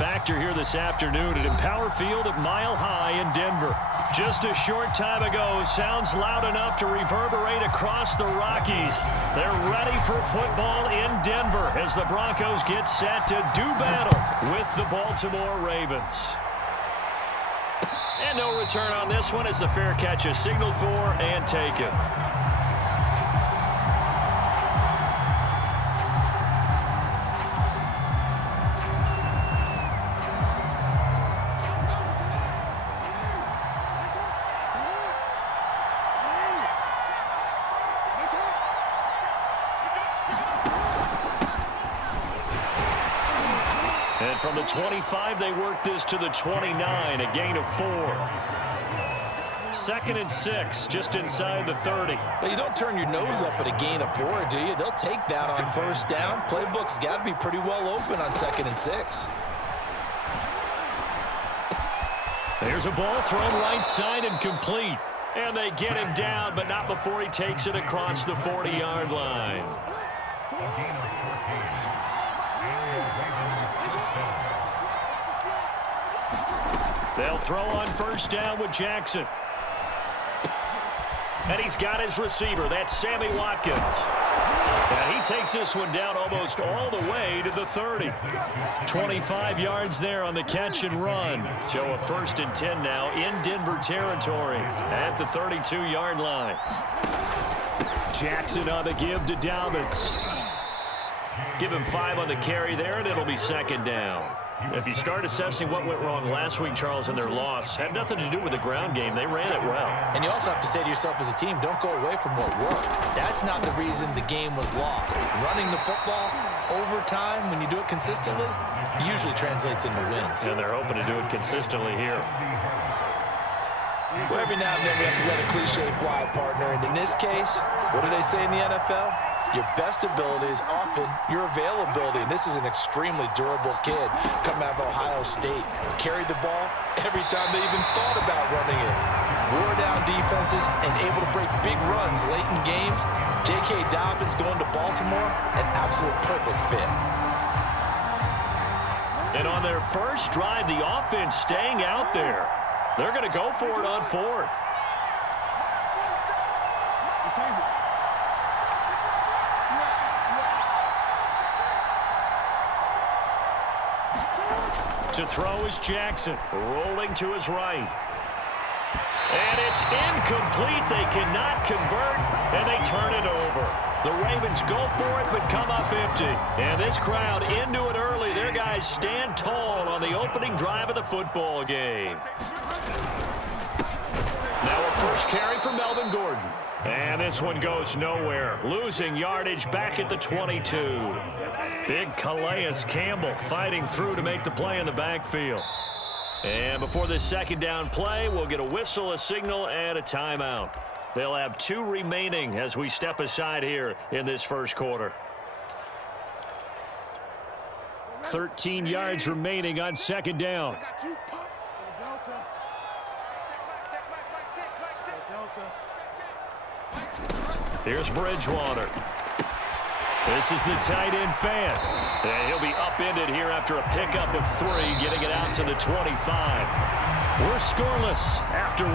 factor here this afternoon at Empower Field at Mile High in Denver. Just a short time ago, sounds loud enough to reverberate across the Rockies. They're ready for football in Denver as the Broncos get set to do battle with the Baltimore Ravens. And no return on this one as the fair catch is signaled for and taken. And from the 25, they work this to the 29, a gain of 4. 2nd and 6, just inside the 30. Well, you don't turn your nose up at a gain of 4, do you? They'll take that on first down. Playbook's got to be pretty well open on 2nd and 6. There's a ball thrown right side and complete. And they get him down, but not before he takes it across the 40-yard line. They'll throw on first down with Jackson. And he's got his receiver. That's Sammy Watkins. And he takes this one down almost all the way to the 30. 25 yards there on the catch and run. So a 1st and 10 now in Denver territory at the 32-yard line. Jackson on the give to Dobbins. Give him 5 on the carry there, and it'll be 2nd down. If you start assessing what went wrong last week, Charles, in their loss, had nothing to do with the ground game. They ran it well. And you also have to say to yourself as a team, don't go away from what worked. That's not the reason the game was lost. Running the football over time, when you do it consistently, usually translates into wins. And they're hoping to do it consistently here. Well, every now and then we have to let a cliche fly, partner. And in this case, what do they say in the NFL? Your best ability is often your availability. And this is an extremely durable kid coming out of Ohio State. Carried the ball every time they even thought about running it. Wore down defenses and able to break big runs late in games. J.K. Dobbins going to Baltimore, an absolute perfect fit. And on their first drive, the offense staying out there. They're going to go for it on 4th. To throw is Jackson, rolling to his right. And it's incomplete. They cannot convert, and they turn it over. The Ravens go for it, but come up empty. And this crowd into it early. Their guys stand tall on the opening drive of the football game. Now a first carry for Melvin Gordon. And this one goes nowhere. Losing yardage back at the 22. Big Calais Campbell fighting through to make the play in the backfield. And before this 2nd down play, we'll get a whistle, a signal, and a timeout. They'll have 2 remaining as we step aside here in this first quarter. 13 yards remaining on 2nd down. Here's Bridgewater. This is the tight end fan. And he'll be upended here after a pickup of 3, getting it out to the 25. We're scoreless after 1.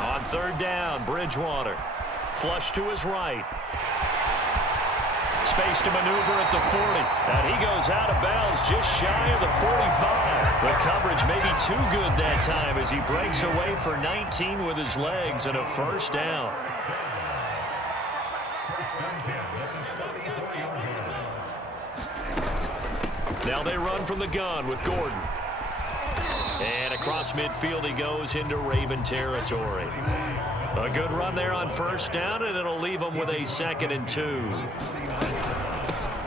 On 3rd down, Bridgewater. Flush to his right. Space to maneuver at the 40. And he goes out of bounds just shy of the 45. The coverage may be too good that time as he breaks away for 19 with his legs and a 1st down. Now they run from the gun with Gordon. And across midfield he goes into Raven territory. A good run there on 1st down, and it'll leave them with a 2nd and 2.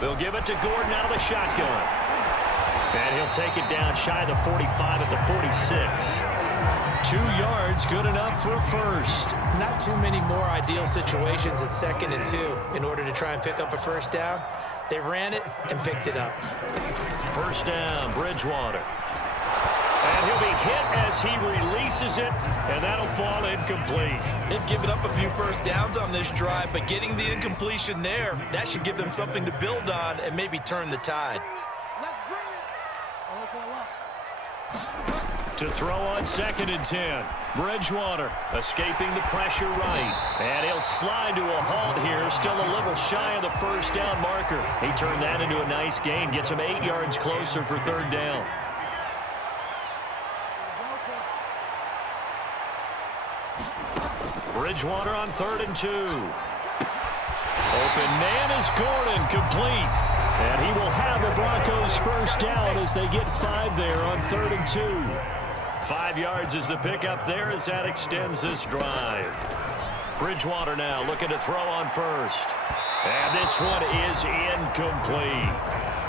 They'll give it to Gordon out of the shotgun. And he'll take it down shy of the 45 at the 46. 2 yards, good enough for a 1st. Not too many more ideal situations at 2nd and 2 in order to try and pick up a 1st down. They ran it and picked it up. 1st down, Bridgewater. And he'll be hit as he releases it, and that'll fall incomplete. They've given up a few first downs on this drive, but getting the incompletion there, that should give them something to build on and maybe turn the tide. To throw on 2nd and 10. Bridgewater escaping the pressure right. And he'll slide to a halt here, still a little shy of the first down marker. He turned that into a nice gain, gets him 8 yards closer for 3rd down. Bridgewater on 3rd and 2. Open man is Gordon, complete. And he will have the Broncos first down as they get 5 there on 3rd and 2. 5 yards is the pickup there as that extends this drive. Bridgewater now looking to throw on 1st. And this one is incomplete.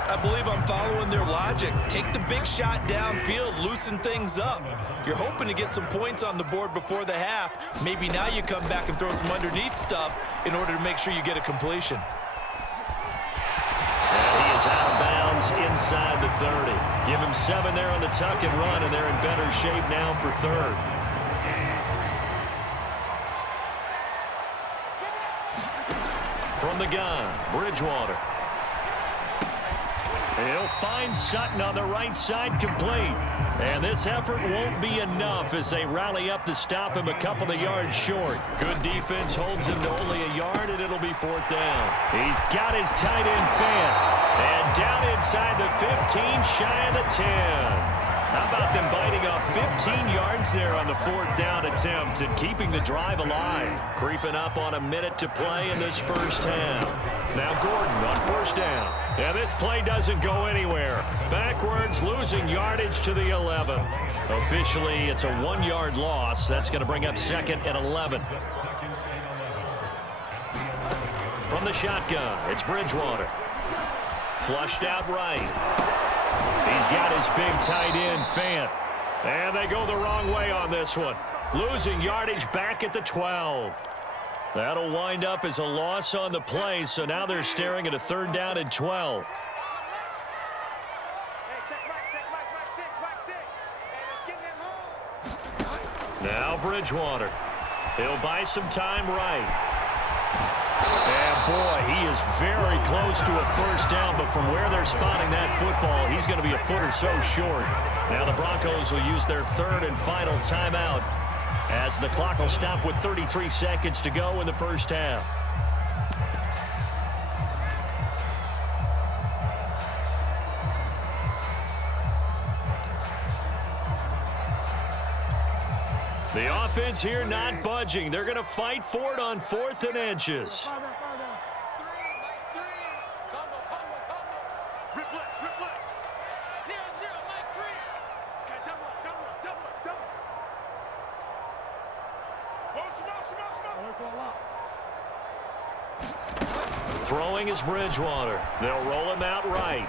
I believe I'm following their logic. Take the big shot downfield, loosen things up. You're hoping to get some points on the board before the half. Maybe now you come back and throw some underneath stuff in order to make sure you get a completion. And he is out of bounds inside the 30. Give him 7 there on the tuck and run, and they're in better shape now for 3rd. From the gun, Bridgewater. He'll find Sutton on the right side, complete. And this effort won't be enough as they rally up to stop him a couple of yards short. Good defense holds him to only a yard, and it'll be 4th down. He's got his tight end Fant. And down inside the 15, shy of the 10. How about them biting off 15 yards there on the 4th down attempt and keeping the drive alive? Creeping up on a minute to play in this first half. Now Gordon on 1st down. And this play doesn't go anywhere. Backwards, losing yardage to the 11. Officially, it's a 1-yard loss. That's going to bring up 2nd and 11. From the shotgun, it's Bridgewater. Flushed out right. He's got his big tight end, Fant. And they go the wrong way on this one. Losing yardage back at the 12. That'll wind up as a loss on the play, so now they're staring at a 3rd down and 12. Now Bridgewater. He'll buy some time right. And boy, he is very close to a first down, but from where they're spotting that football, he's going to be a foot or so short. Now the Broncos will use their 3rd and final timeout as the clock will stop with 33 seconds to go in the first half. The offense here not budging. They're going to fight for it on 4th and inches. Throwing is Bridgewater. They'll roll him out right.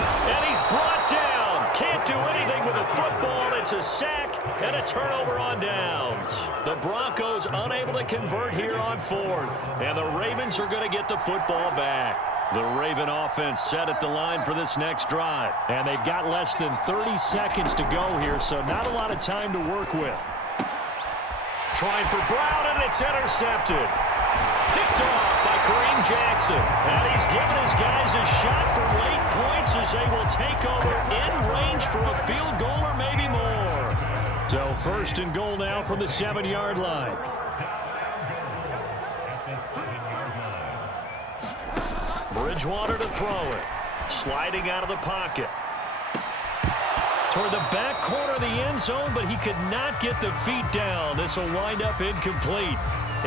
And he's brought down. Can't do anything with a football. It's a sack and a turnover on downs. The Broncos unable to convert here on 4th. And the Ravens are going to get the football back. The Raven offense set at the line for this next drive. And they've got less than 30 seconds to go here, so not a lot of time to work with. Trying for Brown, and it's intercepted. Picked off by Kareem Jackson. And he's given his guys a shot for late points as they will take over in range for a field goal or maybe more. So 1st and goal now from the 7-yard line. Bridgewater to throw it. Sliding out of the pocket. Toward the back corner of the end zone, but he could not get the feet down. This will wind up incomplete.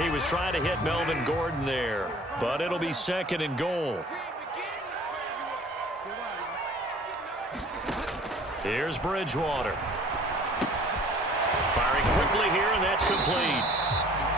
He was trying to hit Melvin Gordon there, but it'll be 2nd and goal. Here's Bridgewater. Firing quickly here, and that's complete.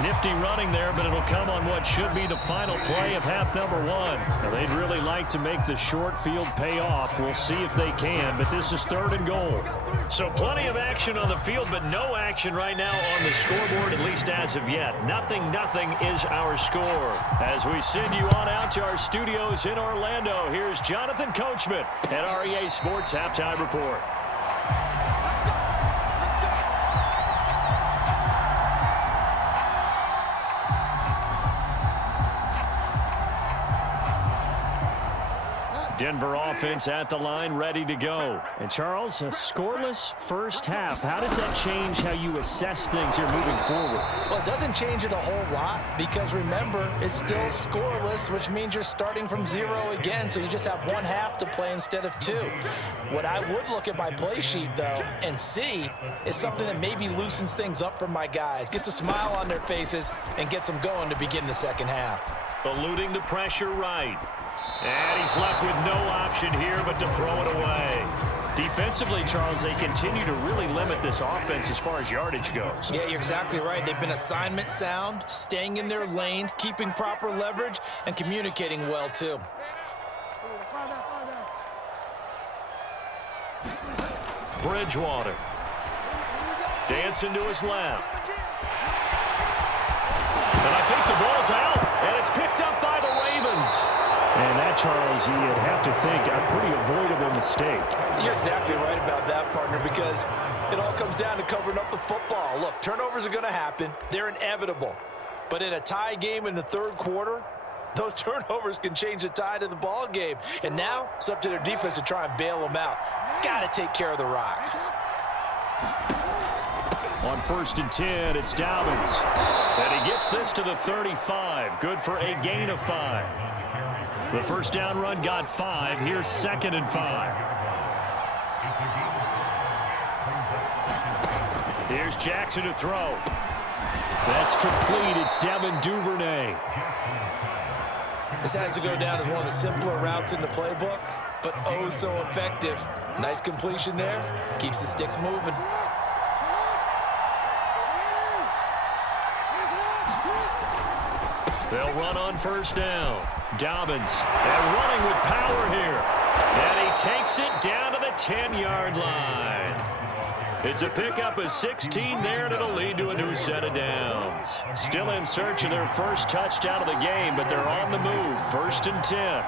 Nifty running there, but it'll come on what should be the final play of half number 1. Now, they'd really like to make the short field pay off. We'll see if they can, but this is 3rd and goal. So plenty of action on the field, but no action right now on the scoreboard, at least as of yet. 0-0 is our score. As we send you on out to our studios in Orlando, here's Jonathan Coachman at REA Sports Halftime Report. Denver offense at the line, ready to go. And Charles, a scoreless first half. How does that change how you assess things here moving forward? Well, it doesn't change it a whole lot because remember, it's still scoreless, which means you're starting from 0 again, so you just have one half to play instead of 2. What I would look at my play sheet, though, and see is something that maybe loosens things up for my guys, gets a smile on their faces, and gets them going to begin the second half. Eluding the pressure right. And he's left with no option here but to throw it away. Defensively, Charles, they continue to really limit this offense as far as yardage goes. Yeah, you're exactly right. They've been assignment sound, staying in their lanes, keeping proper leverage, and communicating well, too. Bridgewater. Dancing to his left. And I think the ball's out, and it's picked up by the Ravens. And that, Charles, you'd have to think a pretty avoidable mistake. You're exactly right about that, partner, because it all comes down to covering up the football. Look, turnovers are going to happen. They're inevitable. But in a tie game in the third quarter, those turnovers can change the tide of the ball game. And now it's up to their defense to try and bail them out. Got to take care of the rock. On 1st and 10, it's Dobbins. And he gets this to the 35. Good for a gain of 5. The first down run got 5. Here's 2nd and 5. Here's Jackson to throw. That's complete. It's Devin Duvernay. This has to go down as one of the simpler routes in the playbook, but oh so effective. Nice completion there. Keeps the sticks moving. They'll run on 1st down. Dobbins, and running with power here. And he takes it down to the 10-yard line. It's a pickup of 16 there, and it'll lead to a new set of downs. Still in search of their first touchdown of the game, but they're on the move. 1st and 10.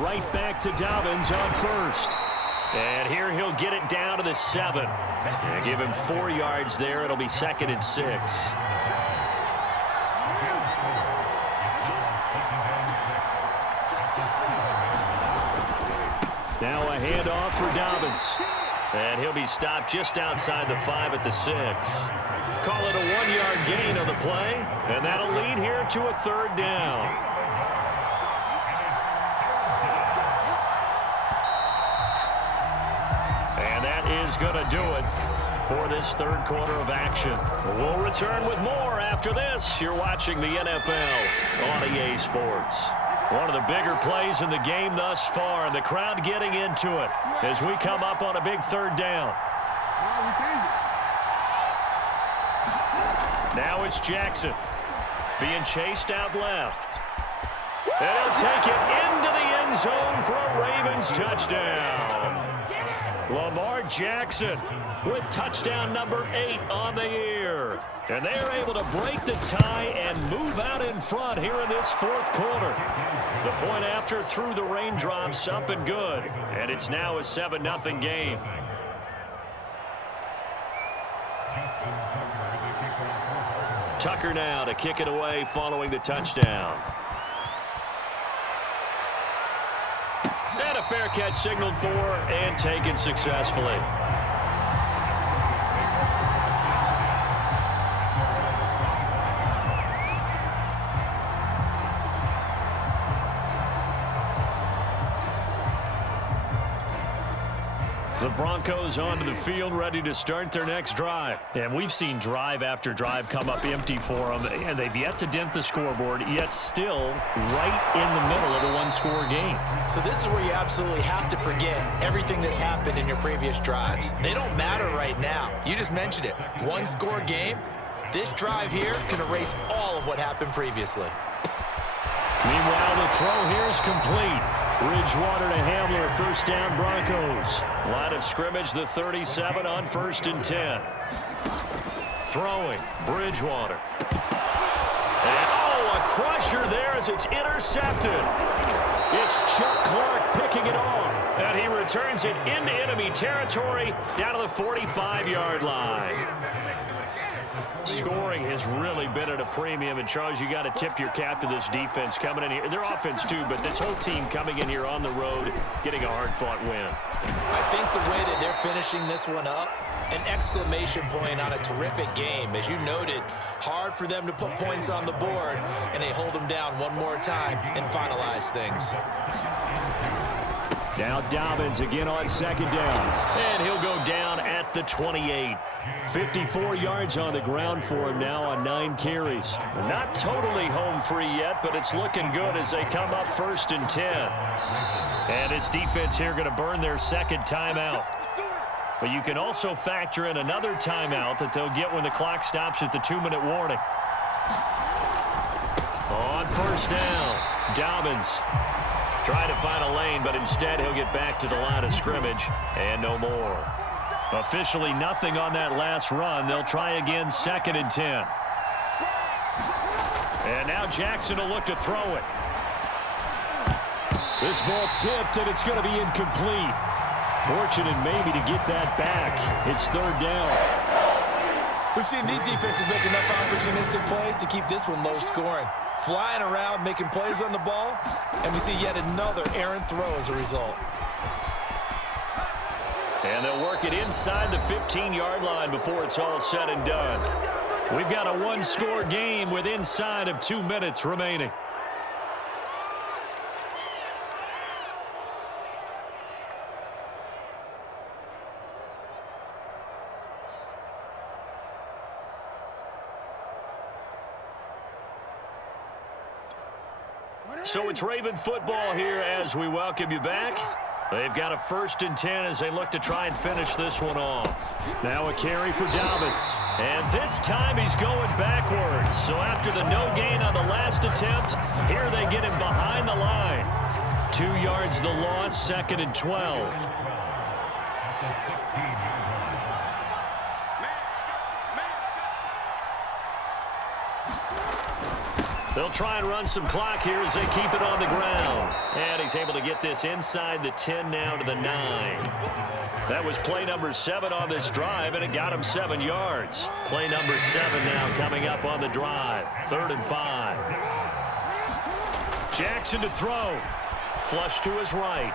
Right back to Dobbins on 1st. And here he'll get it down to the 7. And give him 4 yards there. It'll be 2nd and 6. Now a handoff for Dobbins. And he'll be stopped just outside the 5 at the 6. Call it a 1-yard gain on the play. And that'll lead here to a 3rd down. And that is going to do it for this third quarter of action. We'll return with more after this. You're watching the NFL on EA Sports. One of the bigger plays in the game thus far, and the crowd getting into it as we come up on a big 3rd down. Now it's Jackson being chased out left. And he'll take it into the end zone for a Ravens touchdown. Lamar Jackson with touchdown number 8 on the year. And they're able to break the tie and move out in front here in this 4th quarter. The point after through the raindrops up and good. And it's now a 7-0 game. Tucker now to kick it away following the touchdown. And a fair catch signaled for and taken successfully. The Broncos onto the field, ready to start their next drive. And we've seen drive after drive come up empty for them, and they've yet to dent the scoreboard, yet still right in the middle of a 1-score game. So this is where you absolutely have to forget everything that's happened in your previous drives. They don't matter right now. You just mentioned it. 1-score game. This drive here can erase all of what happened previously. Meanwhile, the throw here is complete. Bridgewater to Hamler, 1st down Broncos. Line of scrimmage, the 37 on 1st and 10. Throwing, Bridgewater. And a crusher there as it's intercepted. It's Chuck Clark picking it off. And he returns it into enemy territory down to the 45-yard line. Scoring has really been at a premium, and Charles, you got to tip your cap to this defense coming in here. Their offense too, but this whole team coming in here on the road, getting a hard-fought win. I think the way that they're finishing this one up, an exclamation point on a terrific game. As you noted, hard for them to put points on the board, and they hold them down one more time and finalize things. Now Dobbins again on second down. And he'll go down at the 28. 54 yards on the ground for him now on 9 carries. Not totally home free yet, but it's looking good as they come up 1st and 10. And this defense here going to burn their second timeout. But you can also factor in another timeout that they'll get when the clock stops at the 2-minute warning. On 1st down, Dobbins trying to find a lane, but instead he'll get back to the line of scrimmage and no more. Officially nothing on that last run. They'll try again 2nd and 10. And now Jackson will look to throw it. This ball tipped, and it's going to be incomplete. Fortunate maybe to get that back. It's 3rd down. We've seen these defenses make enough opportunistic plays to keep this one low scoring. Flying around, making plays on the ball, and we see yet another errant throw as a result. And they'll work it inside the 15-yard line before it's all said and done. We've got a one-score game with inside of 2 minutes remaining. So it's Raven football here as we welcome you back. They've got a 1st and 10 as they look to try and finish this one off. Now a carry for Dobbins. And this time he's going backwards. So after the no gain on the last attempt, here they get him behind the line. 2 yards the loss, 2nd and 12. They'll try and run some clock here as they keep it on the ground. And he's able to get this inside the 10 now to the 9. That was play number 7 on this drive, and it got him 7 yards. Play number 7 now coming up on the drive. 3rd and 5. Jackson to throw. Flush to his right.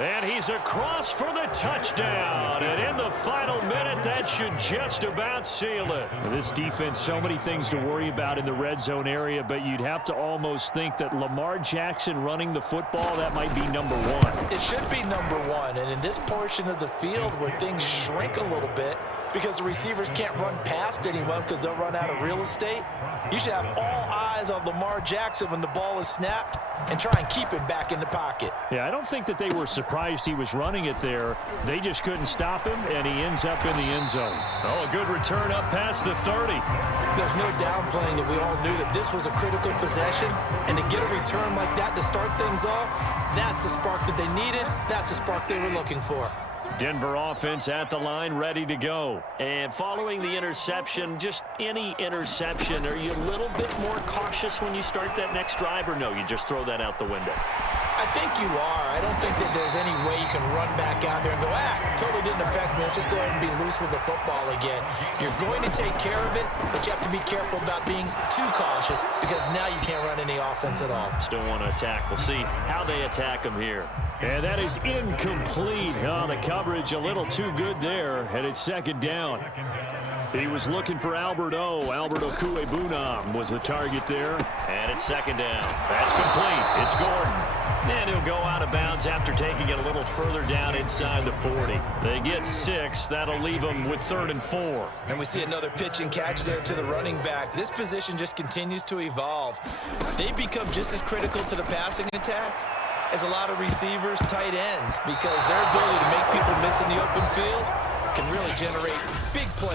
And he's across for the touchdown. And in the final minute, that should just about seal it. For this defense, so many things to worry about in the red zone area, but you'd have to almost think that Lamar Jackson running the football, that might be number 1. It should be number 1. And in this portion of the field where things shrink a little bit because the receivers can't run past anyone because they'll run out of real estate, you should have all eyes on Lamar Jackson when the ball is snapped and try and keep him back in the pocket. Yeah, I don't think that they were surprised he was running it there. They just couldn't stop him, and he ends up in the end zone. Oh, a good return up past the 30. There's no downplaying that we all knew that this was a critical possession, and to get a return like that to start things off, that's the spark that they needed. That's the spark they were looking for. Denver offense at the line, ready to go. And following the interception, just any interception, are you a little bit more cautious when you start that next drive, or no, you just throw that out the window? I think you are. I don't think that there's any way you can run back out there and go, totally didn't affect me. Let's just go ahead and be loose with the football again. You're going to take care of it, but you have to be careful about being too cautious because now you can't run any offense at all. Still want to attack. We'll see how they attack them here. And that is incomplete. Oh, the coverage a little too good there, and it's 2nd down. He was looking for Albert O. Albert Okuebunam was the target there. And it's 2nd down. That's complete. It's Gordon. And he'll go out of bounds after taking it a little further down inside the 40. They get 6. That'll leave them with 3rd and 4. And we see another pitch and catch there to the running back. This position just continues to evolve. They become just as critical to the passing attack as a lot of receivers, tight ends, because their ability to make people miss in the open field can really generate big plays.